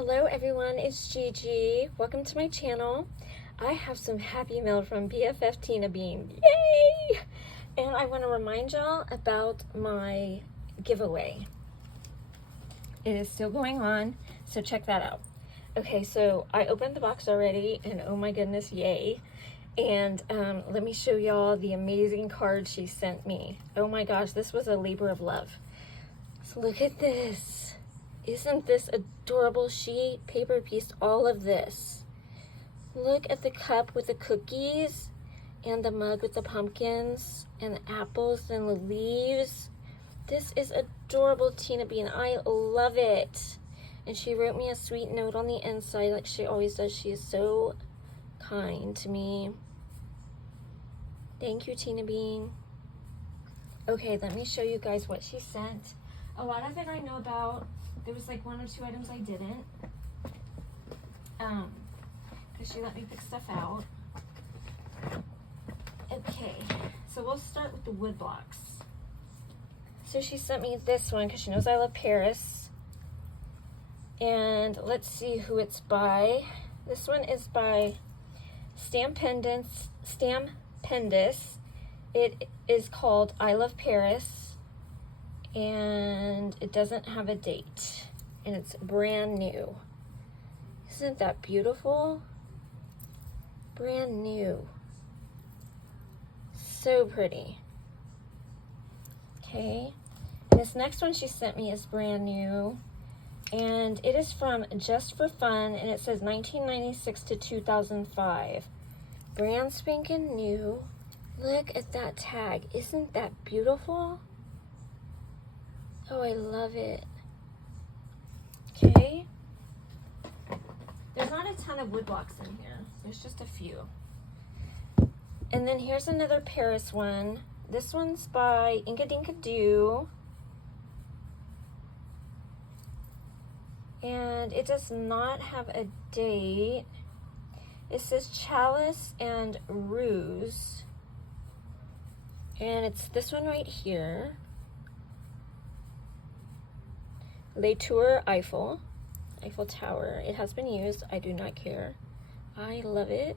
Hello everyone, it's Gigi. Welcome to my channel. I have some happy mail from BFF Tina Bean. Yay! And I want to remind y'all about my giveaway. It is still going on, so check that out. Okay, so I opened the box already, and oh my goodness, yay. And let me show y'all the amazing card she sent me. Oh my gosh, this was a labor of love. So look at this. Isn't this adorable? She paper pieced all of this. Look at the cup with the cookies and the mug with the pumpkins and the apples and the leaves. This is adorable, Tina Bean. I love it. And she wrote me a sweet note on the inside like she always does. She is so kind to me. Thank you, Tina Bean. Okay, let me show you guys what she sent. A lot of it I know about. There was like 1 or 2 items I didn't. Because she let me pick stuff out. Okay, so we'll start with the wood blocks. So she sent me this one because she knows I love Paris. And let's see who it's by. This one is by Stampendous. It is called I Love Paris. And it doesn't have a date. And it's brand new. Isn't that beautiful? Brand new. So pretty. Okay. And this next one she sent me is brand new. And it is from Just for Fun. And it says 1996 to 2005. Brand spanking new. Look at that tag. Isn't that beautiful? Oh, I love it. Okay. There's not a ton of wood blocks in here. There's just a few. And then here's another Paris one. This one's by Inka Dinka Doo. And it does not have a date. It says Chalice and Ruse. And it's this one right here. Les Tours Eiffel Tower. It has been used. I do not care. I love it.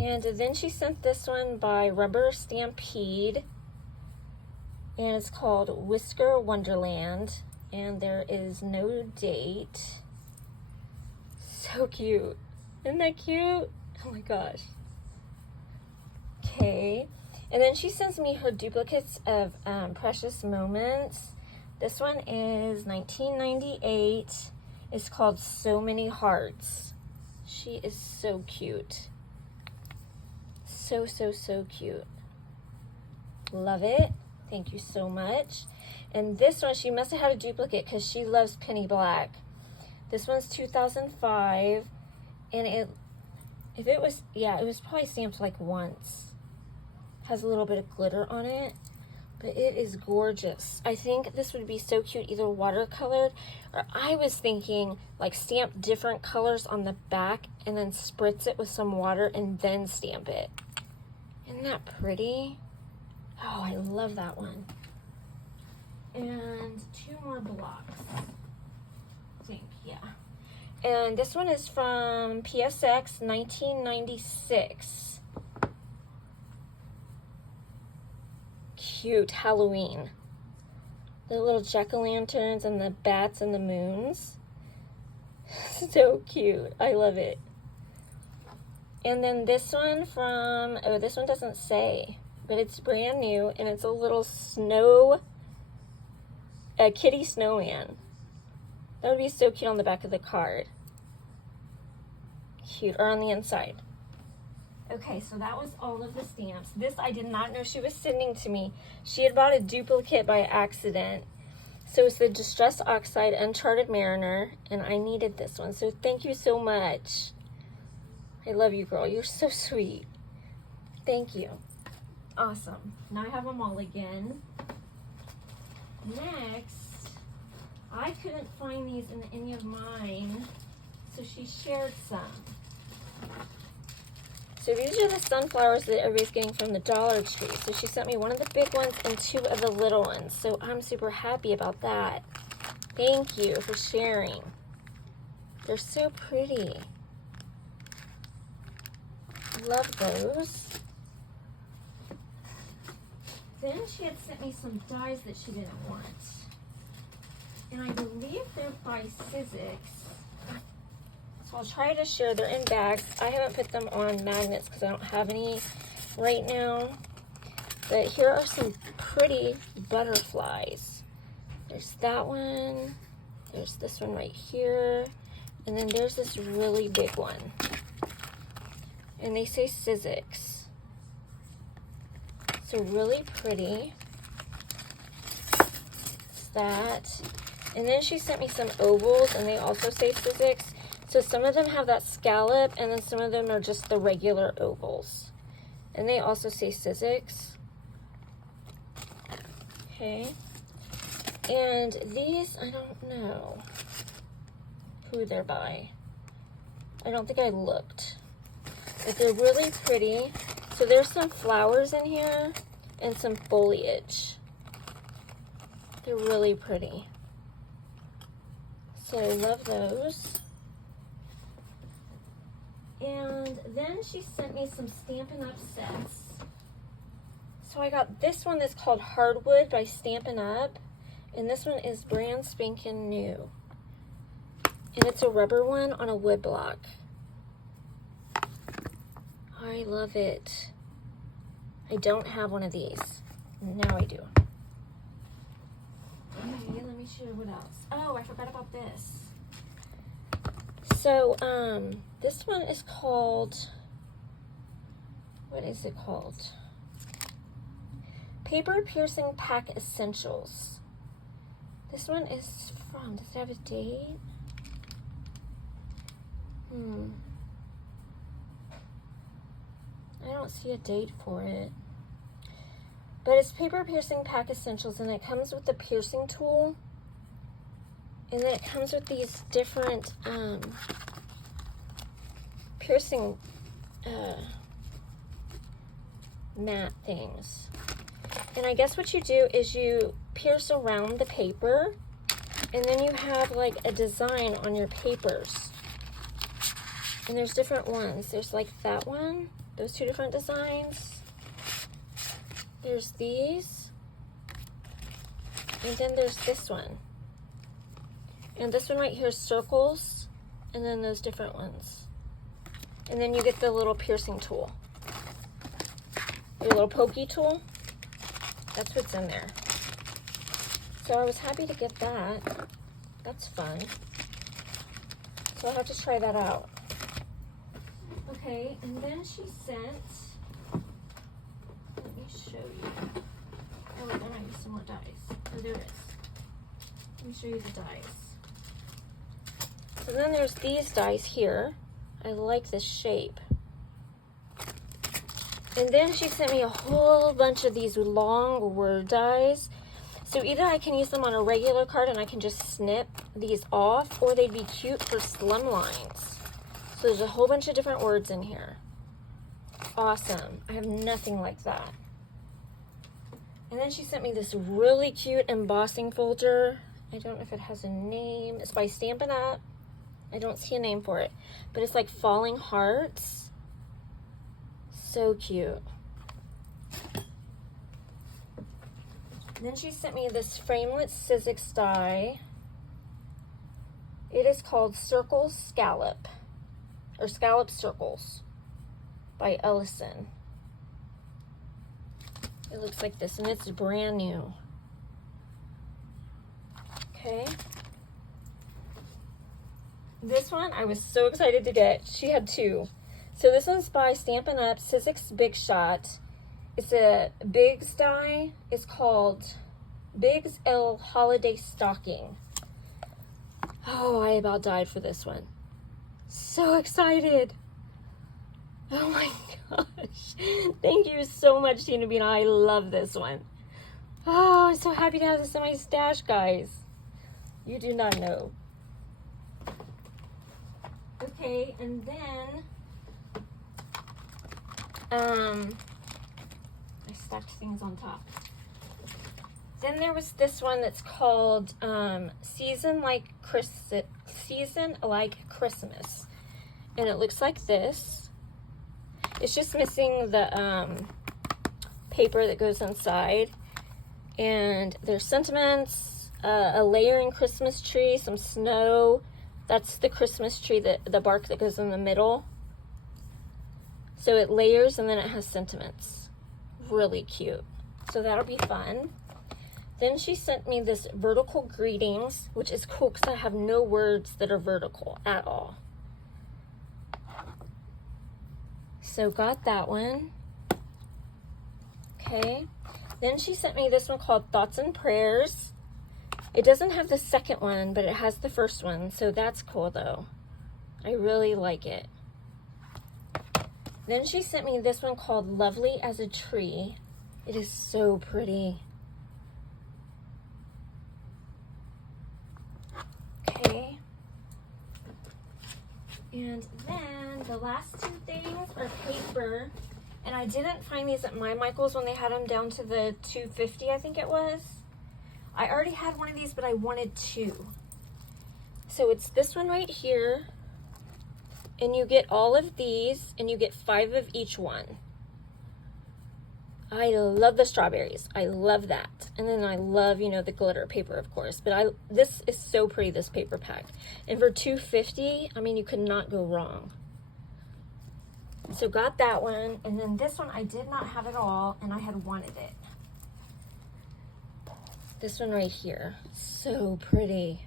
And then she sent this one by Rubber Stampede. And it's called Whisker Wonderland. And there is no date. So cute. Isn't that cute? Oh my gosh. Okay. And then she sends me her duplicates of Precious Moments. This one is 1998. It's called So Many Hearts. She is so cute. So cute. Love it. Thank you so much. And this one, she must have had a duplicate because she loves Penny Black. This one's 2005. And it was probably stamped like once. Has a little bit of glitter on it. But it is gorgeous. I think this would be so cute, either watercolored, or I was thinking like stamp different colors on the back and then spritz it with some water and then stamp it. Isn't that pretty? Oh, I love that one. And 2 more blocks. I think, yeah. And this one is from PSX 1996. Cute Halloween. The little jack-o'-lanterns and the bats and the moons. So cute. I love it. And then this one from, oh, this one doesn't say, but it's brand new and it's a little kitty snowman. That would be so cute on the back of the card. Cute, or on the inside. Okay, so that was all of the stamps. This I did not know she was sending to me. She had bought a duplicate by accident. So it's the Distress Oxide Uncharted Mariner, and I needed this one. So thank you so much. I love you, girl. You're so sweet. Thank you. Awesome. Now I have them all again. Next, I couldn't find these in any of mine, so she shared some. So these are the sunflowers that everybody's getting from the Dollar Tree. So she sent me one of the big ones and 2 of the little ones. So I'm super happy about that. Thank you for sharing. They're so pretty. Love those. Then she had sent me some dies that she didn't want. And I believe they're by Sizzix. So I'll try to share. They're in bags. I haven't put them on magnets because I don't have any right now. But here are some pretty butterflies. There's that one. There's this one right here. And then there's this really big one. And they say Sizzix. So really pretty. It's that. And then she sent me some ovals, and they also say Sizzix. So some of them have that scallop, and then some of them are just the regular ovals. And they also say Sizzix. Okay. And these, I don't know who they're by. I don't think I looked. But they're really pretty. So there's some flowers in here and some foliage. They're really pretty. So I love those. And then she sent me some Stampin' Up! Sets. So I got this one that's called Hardwood by Stampin' Up! And this one is brand spanking new. And it's a rubber one on a wood block. I love it. I don't have one of these. Now I do. Okay, let me show you what else. Oh, I forgot about this. So, this one is called, what is it called? Paper Piercing Pack Essentials. This one is from, does it have a date? I don't see a date for it. But it's Paper Piercing Pack Essentials, and it comes with the piercing tool. And then it comes with these different piercing mat things. And I guess what you do is you pierce around the paper, and then you have like a design on your papers. And there's different ones. There's like that one, those two different designs. There's these. And then there's this one. And this one right here is circles, and then those different ones. And then you get the little piercing tool. Your little pokey tool. That's what's in there. So I was happy to get that. That's fun. So I'll have to try that out. Okay, and then she sent, let me show you. Oh wait, there might be some more dies. Oh, there is. Let me show you the dies. So then there's these dies here. I like this shape. And then she sent me a whole bunch of these long word dies. So either I can use them on a regular card and I can just snip these off, or they'd be cute for slim lines. So there's a whole bunch of different words in here. Awesome. I have nothing like that. And then she sent me this really cute embossing folder. I don't know if it has a name. It's by Stampin' Up! I don't see a name for it. But it's like falling hearts. So cute. Then she sent me this Framelits Sizzix die. It is called Circle Scallop, or Scallop Circles by Ellison. It looks like this, and it's brand new. Okay. This one I was so excited to get. She had two. So this one's by Stampin' Up! Sizzix Big Shot. It's a Biggs die. It's called Biggs L Holiday Stocking. Oh, I about died for this one. So excited. Oh my gosh. Thank you so much, Tina Bean. I love this one. Oh, I'm so happy to have this in my stash, guys. You do not know. Okay, and then I stacked things on top. Then there was this one that's called Season Like season like Christmas. And it looks like this. It's just missing the paper that goes inside. And there's sentiments, a layering Christmas tree, some snow. That's the Christmas tree, the bark that goes in the middle. So it layers and then it has sentiments. Really cute. So that'll be fun. Then she sent me this vertical greetings, which is cool because I have no words that are vertical at all. So got that one. Okay. Then she sent me this one called Thoughts and Prayers. It doesn't have the second one, but it has the first one. So that's cool though. I really like it. Then she sent me this one called Lovely as a Tree. It is so pretty. Okay. And then the last two things are paper. And I didn't find these at my Michael's when they had them down to the $2.50, I think it was. I already had one of these, but I wanted two. So it's this one right here. And you get all of these, and you get 5 of each one. I love the strawberries. I love that. And then I love, you know, the glitter paper, of course. But this is so pretty, this paper pack. And for $2.50, I mean, you could not go wrong. So got that one, and then this one I did not have at all, and I had wanted it. This one right here, so pretty.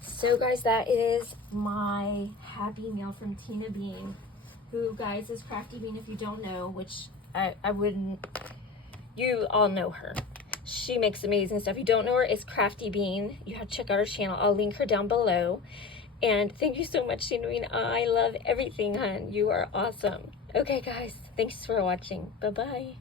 So guys, that is my Happy Meal from Tina Bean, who guys is Crafty Bean if you don't know, which I wouldn't, you all know her. She makes amazing stuff. If you don't know her, it's Crafty Bean. You have to check out her channel. I'll link her down below. And thank you so much, Tina Bean. I love everything, hon. You are awesome. Okay, guys. Thanks for watching. Bye-bye.